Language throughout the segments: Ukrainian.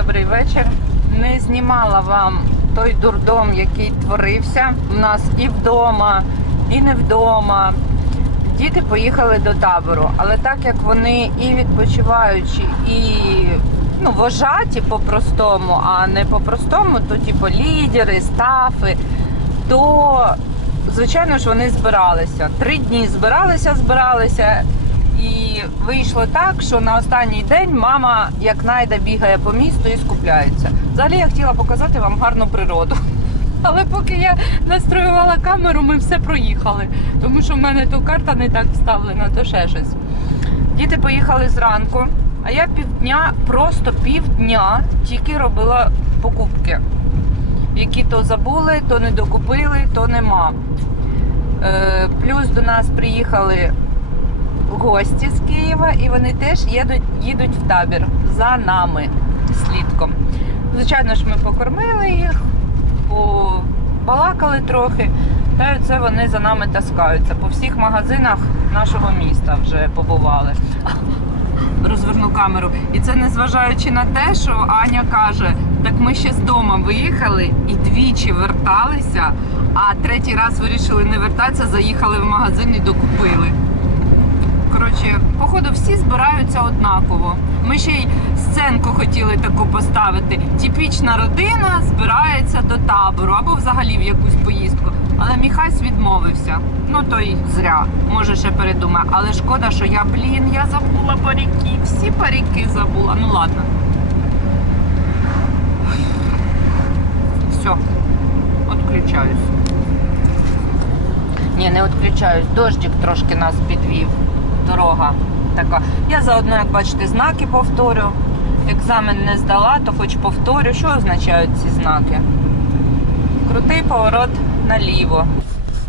добрий вечір. Не знімала вам той дурдом, який творився в нас і вдома, і не вдома. Діти поїхали до табору, але так як вони і відпочиваючі, і ну, вожаті по-простому, а не по-простому, то типу лідери, стафи, то звичайно ж вони збиралися. Три дні збиралися, збиралися. І вийшло так, що на останній день мама як найде бігає по місту і скупляється. Взагалі я хотіла показати вам гарну природу. Але поки я настроювала камеру, ми все проїхали. Тому що в мене то карта не так вставлена, то ще щось. Діти поїхали зранку, а я півдня, просто півдня тільки робила покупки, які то забули, то не докупили, то нема. Е, плюс до нас приїхали гості з Києва, і вони теж їдуть, їдуть в табір за нами слідком. Звичайно ж, ми покормили їх, побалакали трохи, та це вони за нами таскаються. По всіх магазинах нашого міста вже побували. Розверну камеру. І це незважаючи на те, що Аня каже, так ми ще з дому виїхали і двічі верталися, а третій раз вирішили не вертатися, заїхали в магазин і докупили. Коротше, походу, всі збираються однаково. Ми ще й сценку хотіли таку поставити. Типічна родина збирається до табору або взагалі в якусь поїздку. Але Міхась відмовився. Ну то й зря. Може ще передумає. Але шкода, що я, блін, я забула паріки. Всі паріки забула. Ну ладно. Все. Отключаюсь. Ні, не відключаюсь. Дождик трошки нас підвів. Дорога така. Я заодно, як бачите, знаки повторю. Екзамен не здала, то хоч повторю. Що означають ці знаки? Крутий поворот наліво.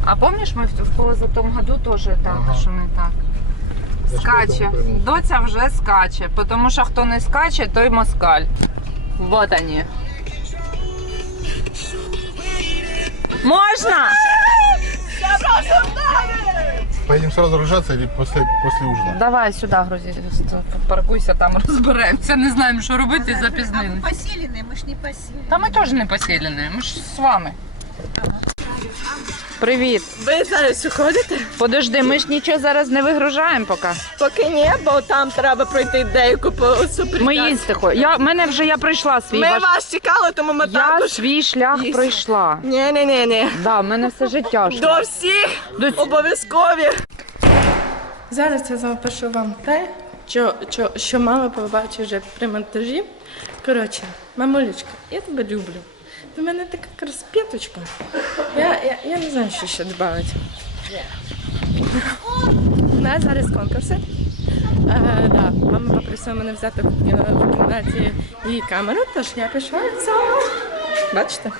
А пам'ятаєш, ми в в позатому году теж так, Ага. що не так. Скаче. Доця вже скаче, тому що хто не скаче, той москаль. Вот они. Можна? Поедем сразу рожаться или после, после ужина? Давай сюди, грузі, паркуйся, там розберемося. Не знаємо, що робити, А вы запізнилися. поселенные, мы ж не поселенные. Та ми теж не поселені, ми ж з вами. Привіт. Ви зараз ходите? Подожди, ми ж нічого зараз не вигружаємо поки. Поки ні, бо там треба пройти деяку по супер. Ми їсти хочемо. Я, мене вже я пройшла свій Ми ваш... вас чекали, тому ми Я також. свій шлях їсти. пройшла. Ні, ні, ні, ні. Да, в мене все життя До всіх До- обов'язкові. Зараз я запишу вам те, що, що, що мама побачить вже при монтажі. Коротше, мамулечка, я тебе люблю. В мене така розп'яточка. Я, я, я не знаю, що ще додати. У нас зараз конкурси. Е, да, мама попросила мене взяти в, е, кімнаті її камеру, тож я пішла. Бачите?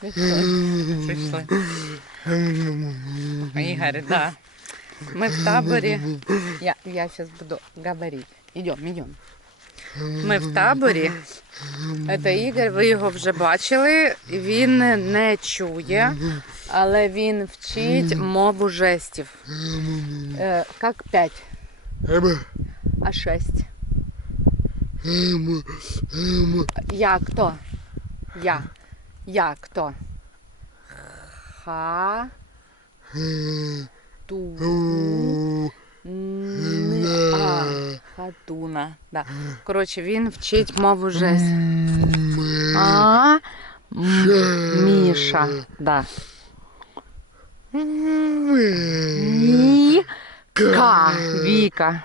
Прийшли. Ігор, да. Ми в таборі. Я, я зараз буду говорити. Йдемо, йдемо. Ми в таборі. Це Ігор, ви його вже бачили. Він не чує, але він вчить мову жестів. Е, як п'ять. А шесть? Я хто? Я. Я хто? Ха. Ту. А. Хатуна. Да. Коротше, він вчить мову жест. А. Міша. Да. Ні. Ка. Віка.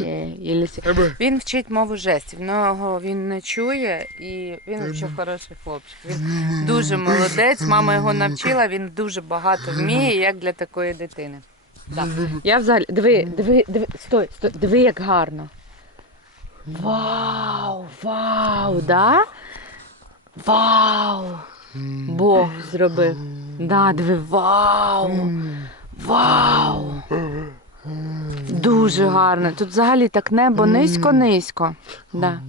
Є, Єлісі. Він вчить мову жестів. Нього він не чує і він взагалі хороший хлопчик. Він дуже молодець. Мама його навчила, він дуже багато вміє, як для такої дитини. Да. Я взагалі. Диви, диви, диви, стой, стой, диви, як гарно. Вау, вау, да? Вау! Бог зробив. Да, диви, вау! Вау! Дуже гарно. Тут взагалі так небо низько-низько. Да.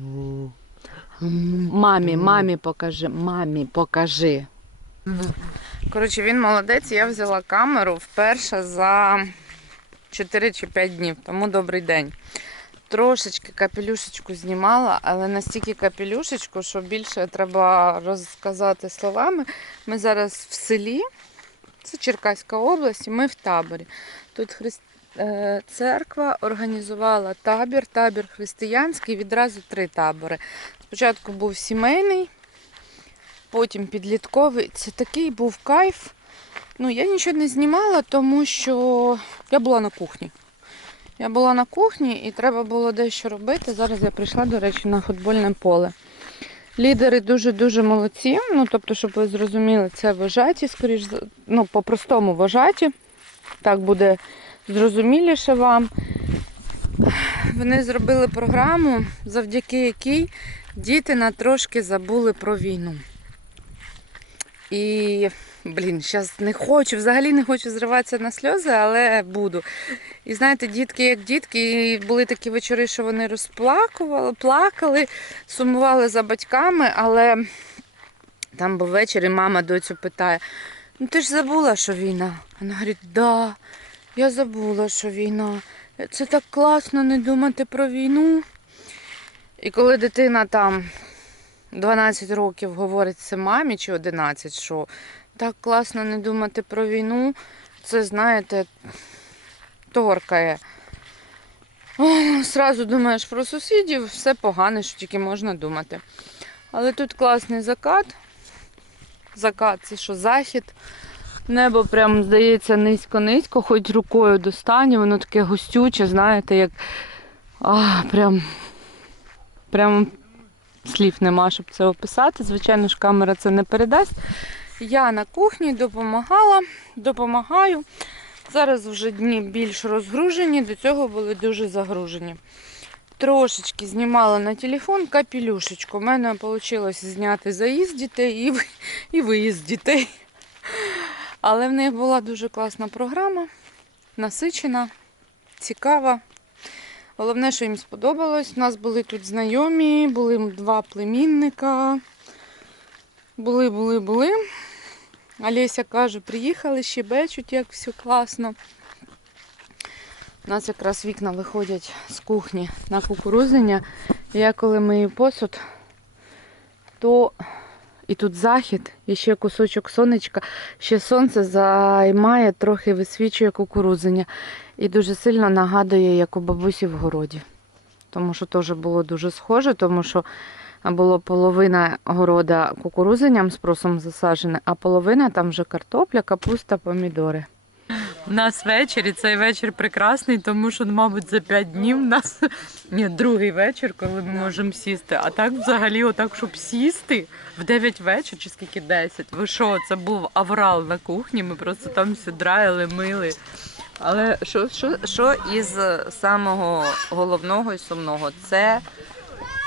Мамі, мамі покажи, мамі покажи. Коротше, він молодець, я взяла камеру вперше за 4 чи 5 днів, тому добрий день. Трошечки капелюшечку знімала, але настільки капелюшечку, що більше треба розказати словами. Ми зараз в селі, це Черкаська область, і ми в таборі. Тут христ... е, церква організувала табір, табір християнський, відразу три табори. Спочатку був сімейний, потім підлітковий. Це такий був кайф. Ну, я нічого не знімала, тому що я була на кухні. Я була на кухні і треба було дещо робити. Зараз я прийшла, до речі, на футбольне поле. Лідери дуже-дуже молодці. Ну, тобто, щоб ви зрозуміли, це вожаті, скоріш, ну, по-простому вожаті. Так буде зрозуміліше вам. Вони зробили програму, завдяки якій діти на трошки забули про війну. І, блін, зараз не хочу, взагалі не хочу зриватися на сльози, але буду. І знаєте, дітки як дітки, і були такі вечори, що вони розплакували, плакали, сумували за батьками, але там був вечір, і мама доцю питає: ну ти ж забула, що війна? Вона говорить, да, я забула, що війна. Це так класно не думати про війну. І коли дитина там 12 років говорить це мамі чи 11, що так класно не думати про війну, це, знаєте, торкає. Сразу думаєш про сусідів, все погане, що тільки можна думати. Але тут класний закат. Закат це що захід. Небо прям здається низько-низько, хоч рукою достані, воно таке густюче, знаєте, як а, прям, прям слів нема, щоб це описати. Звичайно ж, камера це не передасть. Я на кухні допомагала, допомагаю. Зараз вже дні більш розгружені, до цього були дуже загружені. Трошечки знімала на телефон капелюшечку. У мене вийшло зняти заїзд дітей і виїзд дітей. Але в них була дуже класна програма, насичена, цікава. Головне, що їм сподобалось. У нас були тут знайомі, були два племінника. Були, були, були. Олеся каже, приїхали, щебечуть, як все класно. У нас якраз вікна виходять з кухні на кукурузення. Я коли мию посуд, то і тут захід, і ще кусочок сонечка, ще сонце займає, трохи висвічує кукурузення. І дуже сильно нагадує, як у бабусі в городі. Тому що теж було дуже схоже, тому що було половина города кукурузенням з просом засаджена, а половина там вже картопля, капуста, помідори. У нас вечір, і цей вечір прекрасний, тому що, мабуть, за п'ять днів у нас ні, другий вечір, коли ми можемо сісти. А так взагалі, отак, щоб сісти в 9 вечір чи скільки 10. Ви що, це був аврал на кухні, ми просто там все драїли, мили. Але що, що, що із самого головного і сумного? Це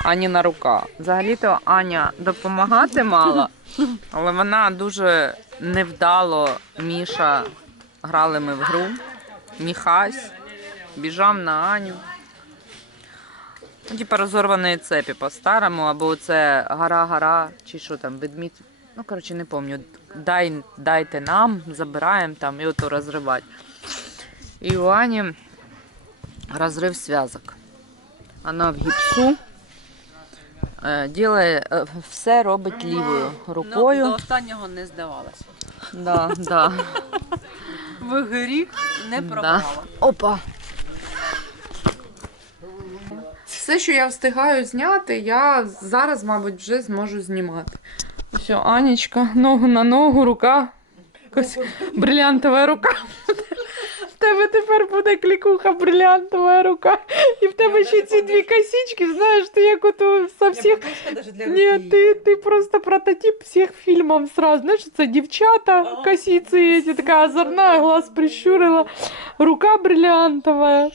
Аніна рука. Взагалі-то Аня допомагати мала, але вона дуже невдало Міша грали ми в гру. Міхась біжав на Аню. Ну, Типа розорвані цепі по-старому, або це гара-гара, чи що там, ведмідь. Ну, коротше, не пам'ятаю. дай, дайте нам, забираємо там і ото розривати. І у Ані розрив зв'язок. Вона в гіпсу. Е, Ділає, е, все робить лівою рукою. Ну, до останнього не здавалася. Да, да. В грі не Да. Опа. Все, що я встигаю зняти, я зараз, мабуть, вже зможу знімати. Все, Анічка, ногу на ногу, рука. Якась брилянтова рука. Тебе тепер буде клікуха, брилянтова рука. І в тебе ще ці дві косички, знаєш, ти як ото со всіх. Ні, ти, ти просто прототип всіх фільмів сразу. Знаєш, це дівчата, косиці, ці така озорна, глаз прищурила, рука бриллиантова.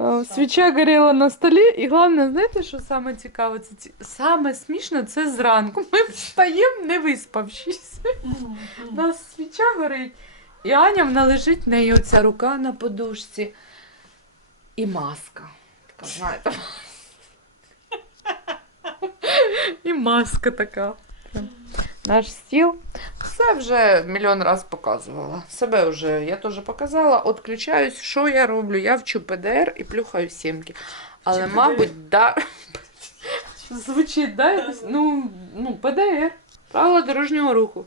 Е, Свіча горіла на столі, і головне, знаєте, що саме цікаве? Це саме смішно це зранку. Ми встаємо, не виспавшись. У нас свіча горить, і Аня вона лежить в неї оця рука на подушці. І маска. Така, знаєте. І маска така. Наш стіл. Все вже мільйон раз показувала. Себе вже я теж показала. Отключаюсь, що я роблю? Я вчу ПДР і плюхаю сімки. Але, мабуть, да. Звучить, да? Ну, ну, ПДР. Правила дорожнього руху.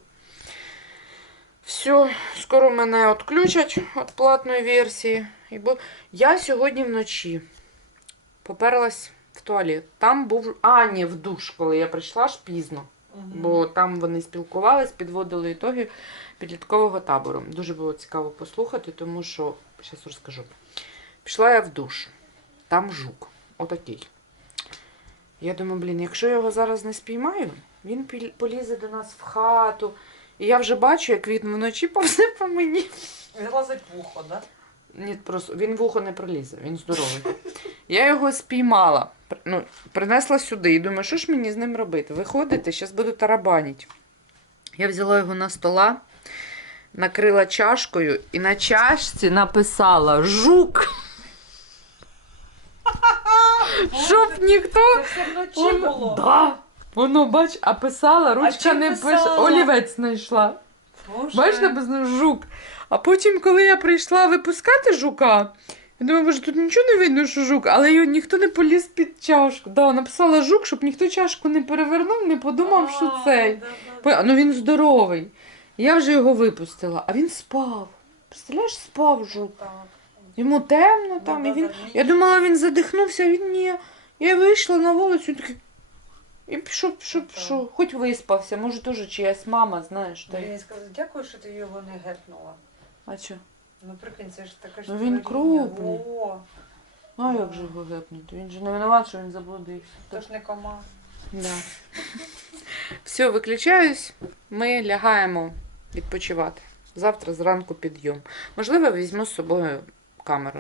Все, скоро мене відключать від платної версії. Я сьогодні вночі поперлась в туалет. Там був а, ні, в душ, коли я прийшла ж пізно. Бо там вони спілкувались, підводили ітоги підліткового табору. Дуже було цікаво послухати, тому що зараз розкажу. Пішла я в душ, там жук, отакий. Я думаю, блін, якщо я його зараз не спіймаю, він полізе до нас в хату. І я вже бачу, як він вночі повзе по мені. Відлазить вухо, да? Ні, просто він в ухо не пролізе, він здоровий. Я його спіймала, ну, принесла сюди і думаю, що ж мені з ним робити? Виходити, зараз буду тарабанити. Я взяла його на стола, накрила чашкою і на чашці написала жук. Щоб ніхто. Це все вночі було. Да. Воно, бач, а писала, ручка чим не пише. писала? Олівець знайшла. Боже. Бачиш, написано жук. А потім, коли я прийшла випускати жука, я думаю, може, тут нічого не видно, що жук, але його ніхто не поліз під чашку. Да, написала жук, щоб ніхто чашку не перевернув, не подумав, що А, цей. да, да, да. Ну він здоровий. Я вже його випустила, а він спав. Представляєш, спав жук. Так. Йому темно там, і він. Я думала, він задихнувся, а він ні. Я вийшла на вулицю, він такий. І пішов, пішов, пішов. Хоч виспався, може теж чиясь мама, знаєш. Та... й- Блін, сказав, дякую, що ти його не гепнула. А що? Ну прикинь, це ж така ж Ну, він тварюня. крупний. О, А як же його гепнути? Він же не винуват, що він заблудився. то ж не комар. Да. Все, виключаюсь. Ми лягаємо відпочивати. Завтра зранку підйом. Можливо, візьму з собою камеру